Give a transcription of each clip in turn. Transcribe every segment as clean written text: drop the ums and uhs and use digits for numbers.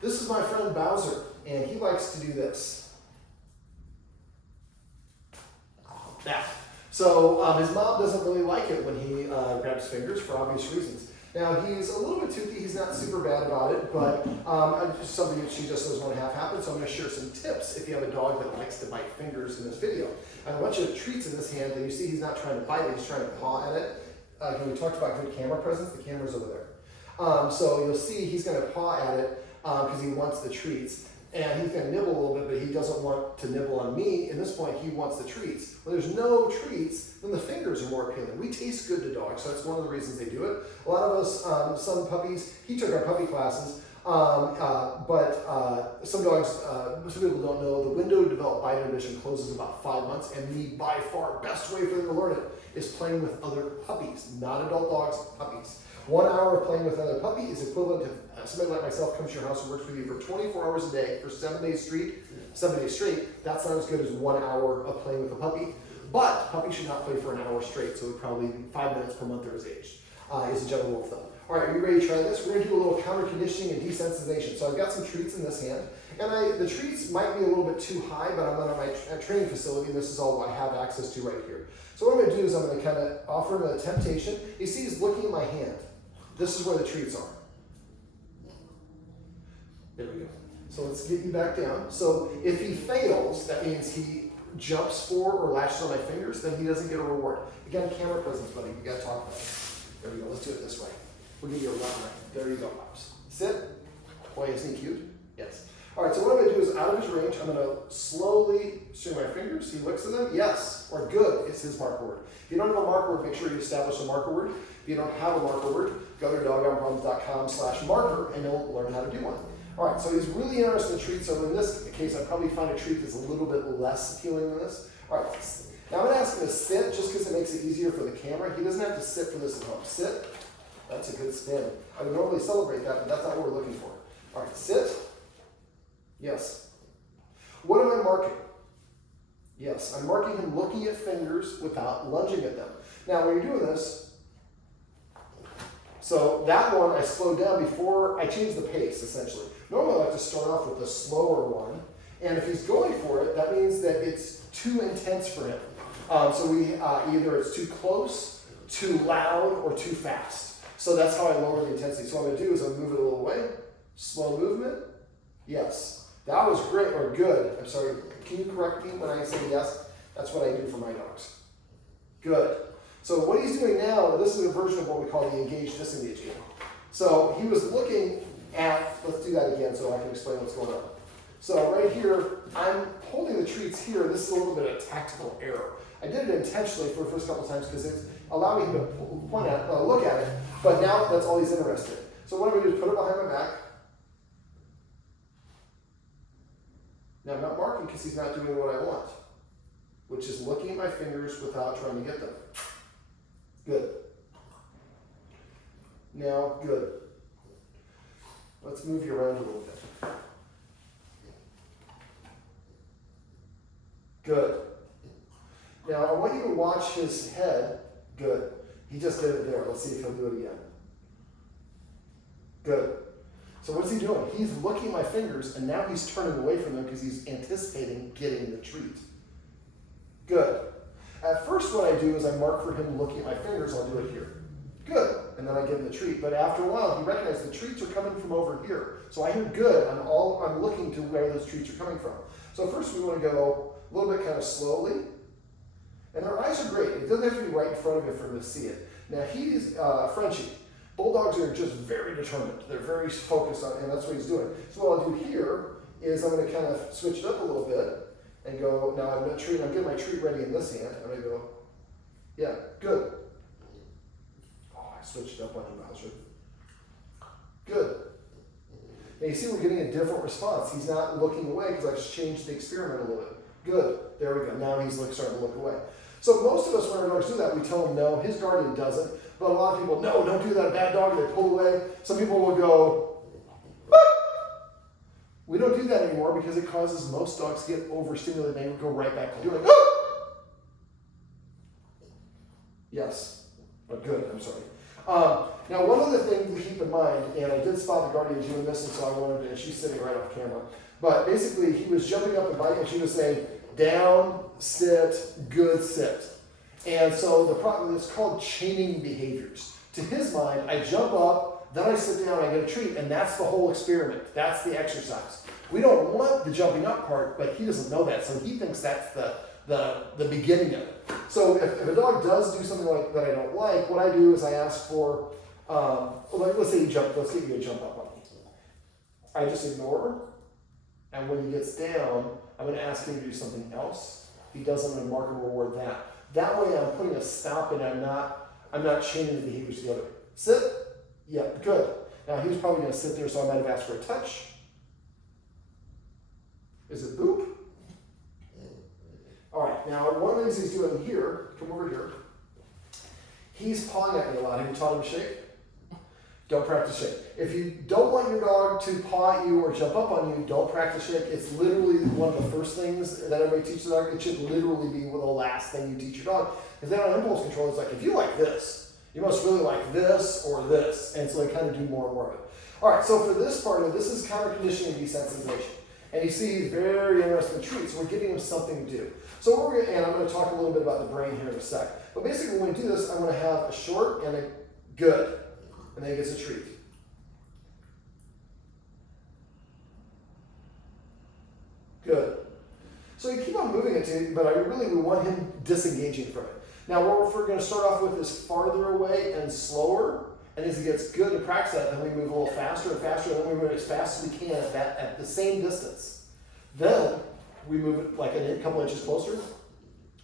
This is my friend Bowser, and he likes to do this. That. So his mom doesn't really like it when he grabs fingers for obvious reasons. Now he's a little bit toothy, he's not super bad about it, but just something that she just doesn't want to have happen, so I'm going to share some tips if you have a dog that likes to bite fingers in this video. I have a bunch of treats in his hand, and you see he's not trying to bite it, he's trying to paw at it. When we talked about good camera presence, the camera's over there. So you'll see he's going to paw at it because he wants the treats. And he's going to nibble a little bit, but he doesn't want to nibble on me. At this point, he wants the treats. When there's no treats, then the fingers are more appealing. We taste good to dogs, so that's one of the reasons they do it. A lot of us, some puppies, he took our puppy classes, but some dogs, some people don't know, the window to develop bite inhibition closes about 5 months, and the by far best way for them to learn it is playing with other puppies, not adult dogs, puppies. 1 hour of playing with another puppy is equivalent to somebody like myself comes to your house and works with you for 24 hours a day for 7 days straight. That's not as good as 1 hour of playing with a puppy. But puppies should not play for an hour straight, so probably 5 minutes per month they're as aged, is a general rule of thumb. All right, are you ready to try this? We're going to do a little counter conditioning and desensitization. So I've got some treats in this hand, and the treats might be a little bit too high, but I'm at my training facility, and this is all I have access to right here. So what I'm going to do is I'm going to kind of offer him a temptation. You see he's looking at my hand. This is where the treats are. There we go. So let's get you back down. So if he fails, that means he jumps for or lashes on my fingers, then he doesn't get a reward. Again, camera presence, buddy. You got to talk about it. There we go. Let's do it this way. We'll give you a run right. There you go, Pops. Sit. Boy, isn't he cute? Yes. All right, so what I'm going to do is out of his range, I'm going to slowly string my fingers. He looks at them. Yes, or good. It's his marker word. If you don't have a marker word, make sure you establish a marker word. If you don't have a marker word, go to dogonproblems.com/marker and you'll learn how to do one. All right, so he's really interested in treats. So in this case, I'd probably find a treat that's a little bit less appealing than this. All right, now I'm going to ask him to sit just because it makes it easier for the camera. He doesn't have to sit for this at home. Sit. That's a good spin. I would normally celebrate that, but that's not what we're looking for. All right, sit. Yes. What am I marking? Yes, I'm marking him looking at fingers without lunging at them. Now, when you're doing this, so that one I slowed down before I changed the pace, essentially. Normally I like to start off with the slower one, and if he's going for it, that means that it's too intense for him. So we either it's too close, too loud, or too fast. So that's how I lower the intensity. So what I'm going to do is I'll move it a little away. Slow movement. Yes. That was great, or good. I'm sorry. Can you correct me when I say yes? That's what I do for my dogs. Good. So what he's doing now, this is a version of what we call the engage-disengage game. So he was looking at, let's do that again so I can explain what's going on. So right here, I'm holding the treats here. This is a little bit of a tactical error. I did it intentionally for the first couple of times because it's allowing him to look at it, but now that's all he's interested in. So what I'm going to do is put it behind my back. Now I'm not marking because he's not doing what I want, which is looking at my fingers without trying to get them. Good. Now, good. Let's move you around a little bit. Good. Now, I want you to watch his head. Good. He just did it there. Let's see if he'll do it again. Good. So what's he doing? He's looking at my fingers, and now he's turning away from them because he's anticipating getting the treat. Good. At first, what I do is I mark for him looking at my fingers. I'll do it here. Good. And then I give him the treat. But after a while, he recognizes the treats are coming from over here. So I hear good. I'm looking to where those treats are coming from. So first, we want to go a little bit kind of slowly. And their eyes are great. It doesn't have to be right in front of him for him to see it. Now, he's Frenchie. Bulldogs are just very determined. They're very focused on, and that's what he's doing. So what I'll do here is I'm going to kind of switch it up a little bit and go, now I'm getting my treat ready in this hand. I'm going to go, yeah, good. Oh, I switched it up on you, Bowser. Good. Now you see we're getting a different response. He's not looking away because I just changed the experiment a little bit. Good. There we go. Now he's starting to look away. So most of us, when our dogs do that, we tell him no. His guardian doesn't. But a lot of people, no, don't do that. A bad dog, they pull away. Some people will go, ah! We don't do that anymore because it causes most dogs to get overstimulated and they go right back to doing, ah! Yes. Oh, good, I'm sorry. Now, one other thing to keep in mind, and I did spot the guardian doing this, and so I wanted to, and she's sitting right off camera, but basically he was jumping up and biting, and she was saying, down, sit, good, sit. And so the problem is called chaining behaviors. To his mind, I jump up, then I sit down, I get a treat, and that's the whole experiment. That's the exercise. We don't want the jumping up part, but he doesn't know that, so he thinks that's the beginning of it. So if a dog does do something like that I don't like, what I do is I ask for, let's say you jump, let's get you a jump up on me. I just ignore, and when he gets down, I'm going to ask him to do something else. If he does, I'm going to mark and reward that. That way I'm putting a stop and I'm not chaining the behaviors together. Sit, yep, good. Now he was probably going to sit there, so I might have asked for a touch. Is it boop? All right, now one of the things he's doing here, come over here, he's pawing at me a lot. Have you taught him to shake? Don't practice shake. If you don't want your dog to paw at you or jump up on you, don't practice shake. It's literally one of the first things that everybody teaches the dog. It should literally be the last thing you teach your dog. Because then on impulse control, it's like, if you like this, you must really like this or this. And so they kind of do more and more of it. All right, so for this part of it, this is counter conditioning and desensitization. And you see he's very interested in treats. So we're giving him something to do. So and I'm going to talk a little bit about the brain here in a sec. But basically when we do this, I'm going to have a short and a good. And then he gets a treat. Good. So you keep on moving it to, but we want him disengaging from it. Now what we're going to start off with is farther away and slower. And as he gets good to practice that, then we move a little faster and faster, and then we move as fast as we can at the same distance. Then we move it like a couple inches closer.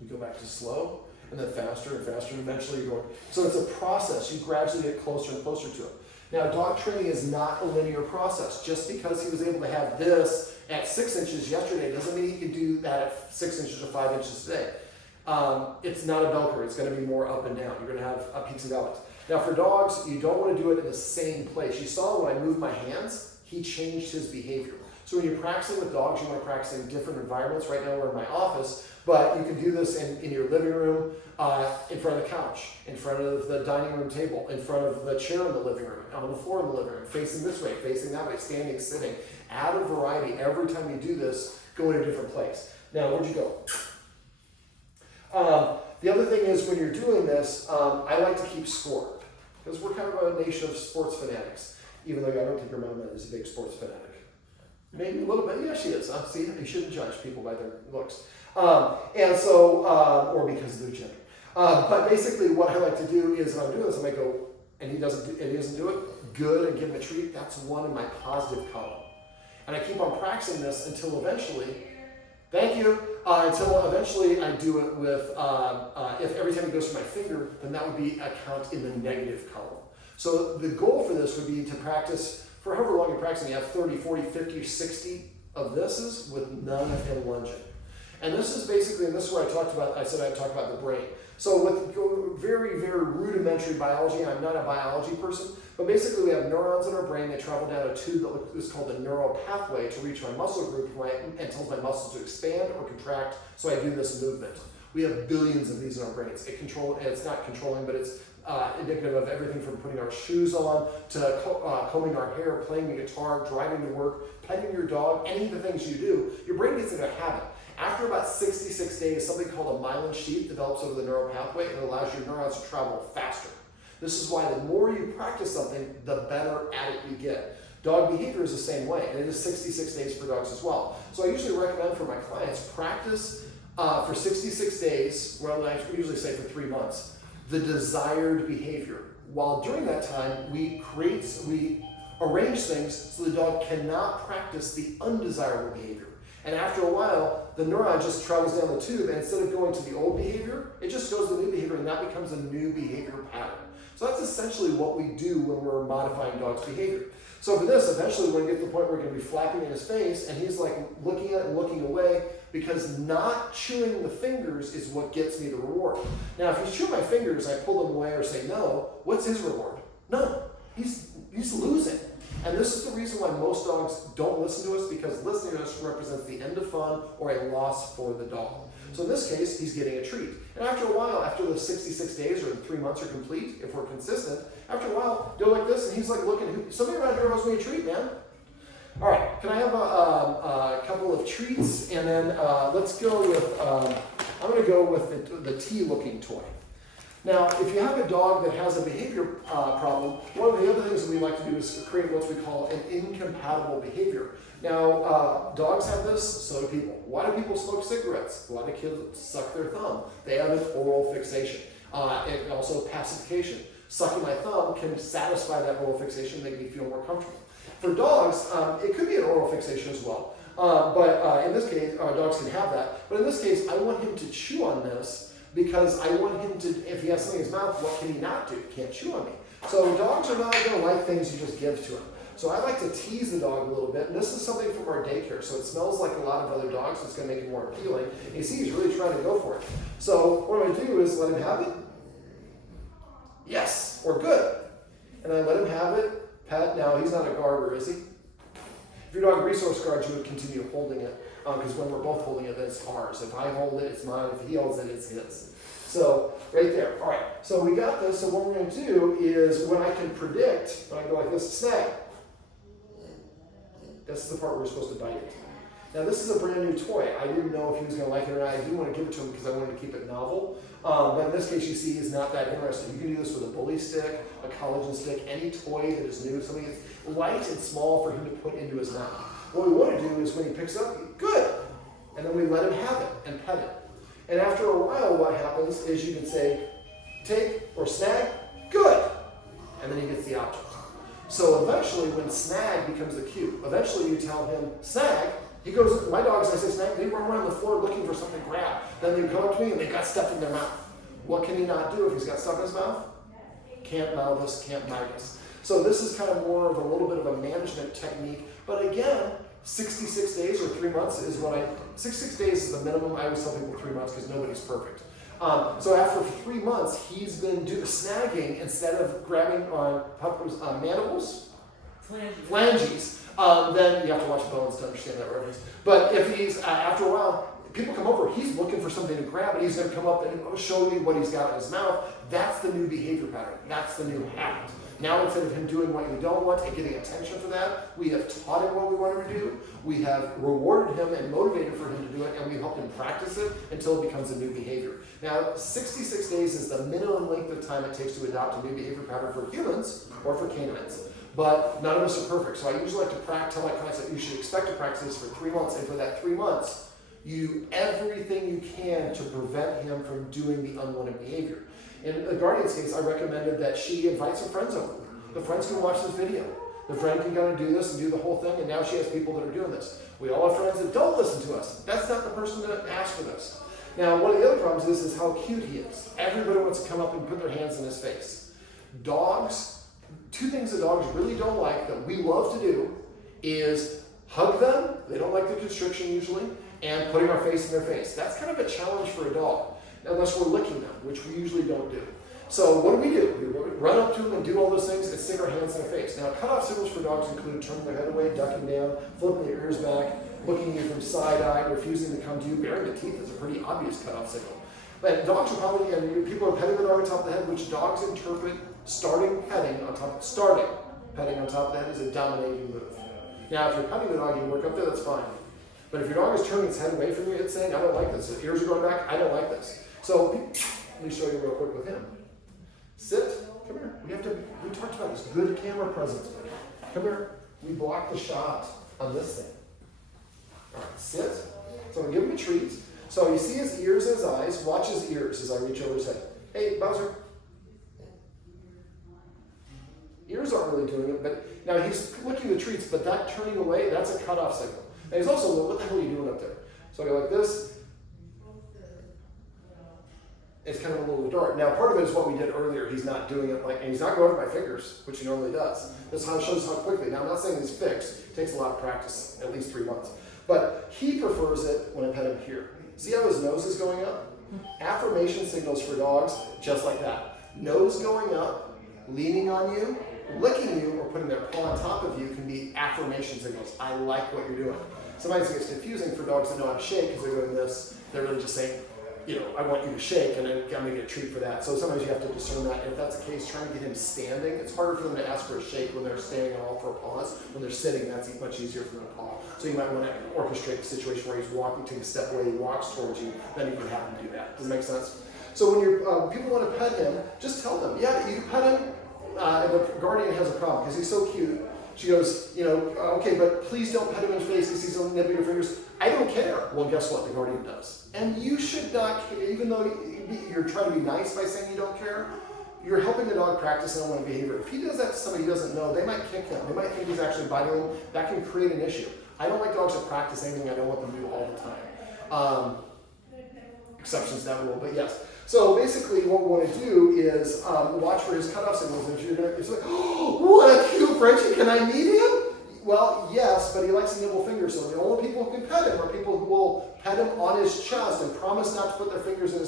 We go back to slow, and then faster and faster, and eventually you're going. So it's a process. You gradually get closer and closer to it. Now, dog training is not a linear process. Just because he was able to have this at 6 inches yesterday doesn't mean he can do that at 6 inches or 5 inches today. It's not a bell curve. It's going to be more up and down. You're going to have peaks and valleys. Now, for dogs, you don't want to do it in the same place. You saw when I moved my hands, he changed his behavior. So when you're practicing with dogs, you want to practice in different environments. Right now we're in my office, but you can do this in your living room, in front of the couch, in front of the dining room table, in front of the chair in the living room, on the floor in the living room, facing this way, facing that way, standing, sitting. Add a variety. Every time you do this, go in a different place. Now, where'd you go? The other thing is when you're doing this, I like to keep score because we're kind of a nation of sports fanatics, even though I don't think your mom is a big sports fanatic. Maybe a little bit. Yeah, she is. See, you shouldn't judge people by their looks. And so, or because of their gender. But basically what I like to do is when I'm doing this, I might go, and he doesn't do it, good, and give him a treat. That's one in my positive column. And I keep on practicing this until eventually, thank you, until eventually I do it with, if every time it goes through my finger, then that would be a count in the negative column. So the goal for this would be to practice, for however long you're practicing, you have 30, 40, 50, 60 of thises with none of him lunging. And this is basically, and this is where I said I'd talk about the brain. So with very, very rudimentary biology, I'm not a biology person, but basically we have neurons in our brain. They travel down a tube that is called the neural pathway to reach my muscle group and tells my muscles to expand or contract, so I do this movement. We have billions of these in our brains. It's not controlling, but it's indicative of everything from putting our shoes on to combing our hair, playing the guitar, driving to work, petting your dog, any of the things you do. Your brain gets into a habit. After about 66 days, something called a myelin sheath develops over the neural pathway and allows your neurons to travel faster. This is why the more you practice something, the better at it you get. Dog behavior is the same way, and it is 66 days for dogs as well. So I usually recommend for my clients, practice for 66 days, well, I usually say for 3 months, the desired behavior. While during that time, we arrange things so the dog cannot practice the undesirable behavior. And after a while, the neuron just travels down the tube, and instead of going to the old behavior, it just goes to the new behavior, and that becomes a new behavior pattern. So that's essentially what we do when we're modifying dogs' behavior. So for this, eventually we're going to get to the point where we're going to be flapping in his face, and he's like looking at it and looking away, because not chewing the fingers is what gets me the reward. Now, if he's chewing my fingers, I pull them away or say no, what's his reward? None. He's losing. And this is the reason why most dogs don't listen to us, because listening to us represents the end of fun or a loss for the dog. So in this case, he's getting a treat. And after a while, after the 66 days or the 3 months are complete, if we're consistent, after a while, they're like this, and he's like looking, somebody around here owes me a treat, man. All right, can I have a couple of treats? And then let's go with, I'm going to go with the tea-looking toy. Now, if you have a dog that has a behavior problem, one of the other things that we like to do is create what we call an incompatible behavior. Now, dogs have this, so do people. Why do people smoke cigarettes? Why do kids suck their thumb? They have an oral fixation. And also pacification. Sucking my thumb can satisfy that oral fixation, make me feel more comfortable. For dogs, it could be an oral fixation as well. But in this case, dogs can have that. But in this case, I want him to chew on this because I want him to, if he has something in his mouth, what can he not do? He can't chew on me. So dogs are not going to like things you just give to him. So I like to tease the dog a little bit. And this is something from our daycare. So it smells like a lot of other dogs. So it's going to make it more appealing. And you see he's really trying to go for it. So what I'm going to do is let him have it. Yes, or good. And I let him have it. Pet. Now, he's not a guarder, is he? If your dog resource guards, you would continue holding it. Because when we're both holding it, then it's ours. If I hold it, it's mine. If he holds it, it's his. So, right there. All right. So we got this. So what we're going to do is when I can predict, when I go like this, snag. This is the part where we're supposed to bite it. Now, this is a brand new toy. I didn't know if he was going to like it or not. I do want to give it to him because I wanted to keep it novel. But in this case, you see, he's not that interested. You can do this with a bully stick, a collagen stick, any toy that is new, something that's light and small for him to put into his mouth. What we want to do is when he picks up, good. And then we let him have it and pet it. And after a while, what happens is you can say, take or snag, good. And then he gets the object. So eventually, when snag becomes the cue, eventually you tell him, snag. He goes, my dogs, I say snag, they run around the floor looking for something to grab. Then they come up to me and they got stuff in their mouth. What can he not do if he's got stuff in his mouth? Can't mouth us, can't bite us. So this is kind of more of a little bit of a management technique. But again, 66 days or 3 months is what 66 days is the minimum. I always tell people 3 months because nobody's perfect. So after 3 months, he's been doing snagging instead of grabbing on mandibles, phalanges. Then you have to watch Bones to understand that reference. But if he's, after a while, people come over, he's looking for something to grab, and he's going to come up and show you what he's got in his mouth. That's the new behavior pattern. That's the new habit. Now, instead of him doing what you don't want and getting attention for that, we have taught him what we want him to do. We have rewarded him and motivated for him to do it, and we helped him practice it until it becomes a new behavior. Now, 66 days is the minimum length of time it takes to adopt a new behavior pattern for humans or for canines. But none of us are perfect. So I usually like to tell my clients that you should expect to practice this for 3 months. And for that 3 months, you do everything you can to prevent him from doing the unwanted behavior. In the Guardian's case, I recommended that she invite some friends over. The friends can watch this video. The friend can kind of do this and do the whole thing, and now she has people that are doing this. We all have friends that don't listen to us. That's not the person that asked for this. Now, one of the other problems is how cute he is. Everybody wants to come up and put their hands in his face. Dogs, two things that dogs really don't like that we love to do is hug them. They don't like the constriction usually, and putting our face in their face. That's kind of a challenge for a dog, unless we're licking them, which we usually don't do. So what do? We run up to them and do all those things and stick our hands in their face. Now, cutoff signals for dogs include turning their head away, ducking down, flipping their ears back, looking at you from side-eye, refusing to come to you. Baring the teeth is a pretty obvious cutoff signal. But dogs are probably, and people are petting the dog on top of the head, which dogs interpret starting petting on top of the head is a dominating move. Now, if you're petting the dog and you work up there, that's fine. But if your dog is turning its head away from you, it's saying, I don't like this. His ears are going back, I don't like this. So let me show you real quick with him. Sit, come here. We talked about this, good camera presence. Come here. We block the shot on this thing. All right, sit. So I'm going to give him a treat. So you see his ears and his eyes. Watch his ears as I reach over his head. Hey, Bowser. Ears aren't really doing it, but now he's licking the treats, but that turning away, that's a cutoff signal. And he's also, what the hell are you doing up there? So I go like this. It's kind of a little dark. Now, part of it is what we did earlier. He's not doing it and he's not going over my fingers, which he normally does. This shows how quickly. Now, I'm not saying it's fixed. It takes a lot of practice, at least 3 months. But he prefers it when I pet him here. See how his nose is going up? Affirmation signals for dogs, just like that. Nose going up, leaning on you, licking you or putting their paw on top of you can be affirmation signals. I like what you're doing. Sometimes it gets confusing for dogs that know how to shake because they're doing this. They're really just saying, you know, I want you to shake, and then I'm going to get a treat for that. So sometimes you have to discern that. If that's the case, trying to get him standing. It's harder for them to ask for a shake when they're standing on all four paws. When they're sitting, that's much easier for them to paw. So you might want to orchestrate the situation where he's walking, take a step away, he walks towards you, then you can have him do that. Does that make sense? So when you're, people want to pet him, just tell them, yeah, you can pet him. And the guardian has a problem because he's so cute. She goes, you know, okay, but please don't pet him in the face because he's nipping your fingers. I don't care. Well, guess what? The guardian does. And you should not care, even though you're trying to be nice by saying you don't care. You're helping the dog practice unwanted behavior. If he does that to somebody he doesn't know, they might kick him. They might think he's actually biting them. That can create an issue. I don't like dogs that practice anything I don't want them to do all the time. Exceptions to that rule, but yes. So basically what we want to do is watch for his cutoff signals. And if you're it's like, oh, what a cute Frenchie, can I meet him? Well, yes, but he likes to nibble fingers, so the only people who can pet him are people who will pet him on his chest and promise not to put their fingers in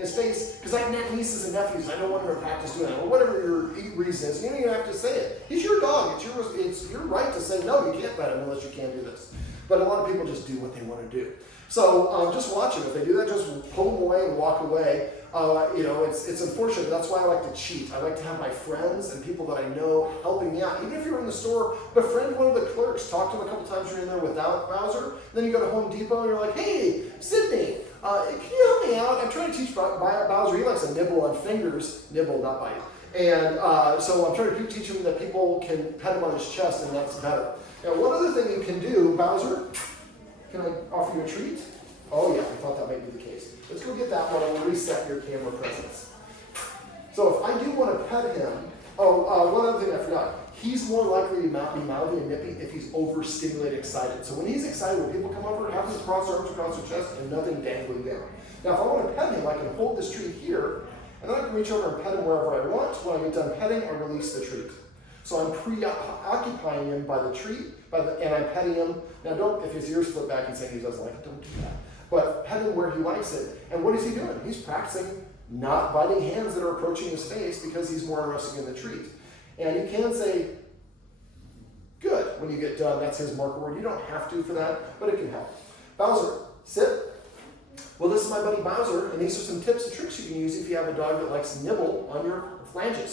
his face, because I have nieces and nephews, I don't want them to practice doing that, or whatever your reason is. You don't even have to say it. He's your dog. It's your right to say, no, you can't pet him unless you can't do this. But a lot of people just do what they want to do. So just watch them. If they do that, just pull them away and walk away. You know, it's unfortunate. That's why I like to cheat. I like to have my friends and people that I know helping me out. Even if you're in the store, befriend one of the clerks. Talk to them a couple times you're in there without Bowser. Then you go to Home Depot and you're like, hey, Sydney, can you help me out? I'm trying to teach Bowser. He likes to nibble on fingers. Nibble, not bite. And so I'm trying to teach him that people can pet him on his chest, and that's better. Now, one other thing you can do, Bowser, can I offer you a treat? Oh yeah, I thought that might be the case. Let's go get that one and we'll reset your camera presence. So if I do want to pet him, one other thing I forgot. He's more likely to be mouthy and nippy if he's overstimulated, excited. So when he's excited, when people come over, have him cross their arms across their chest and nothing dangling down. Now if I want to pet him, I can hold this treat here, and then I can reach over and pet him wherever I want. When I get done petting, I release the treat. So I'm preoccupying him by the treat, and I'm petting him. Now don't, if his ears flip back and saying he doesn't like it, don't do that. But pet him where he likes it. And what is he doing? He's practicing not biting hands that are approaching his face because he's more interested in the treat. And you can say, good, when you get done. That's his marker word. You don't have to for that, but it can help. Bowser, sit. Well, this is my buddy Bowser, and these are some tips and tricks you can use if you have a dog that likes to nibble on your flanges.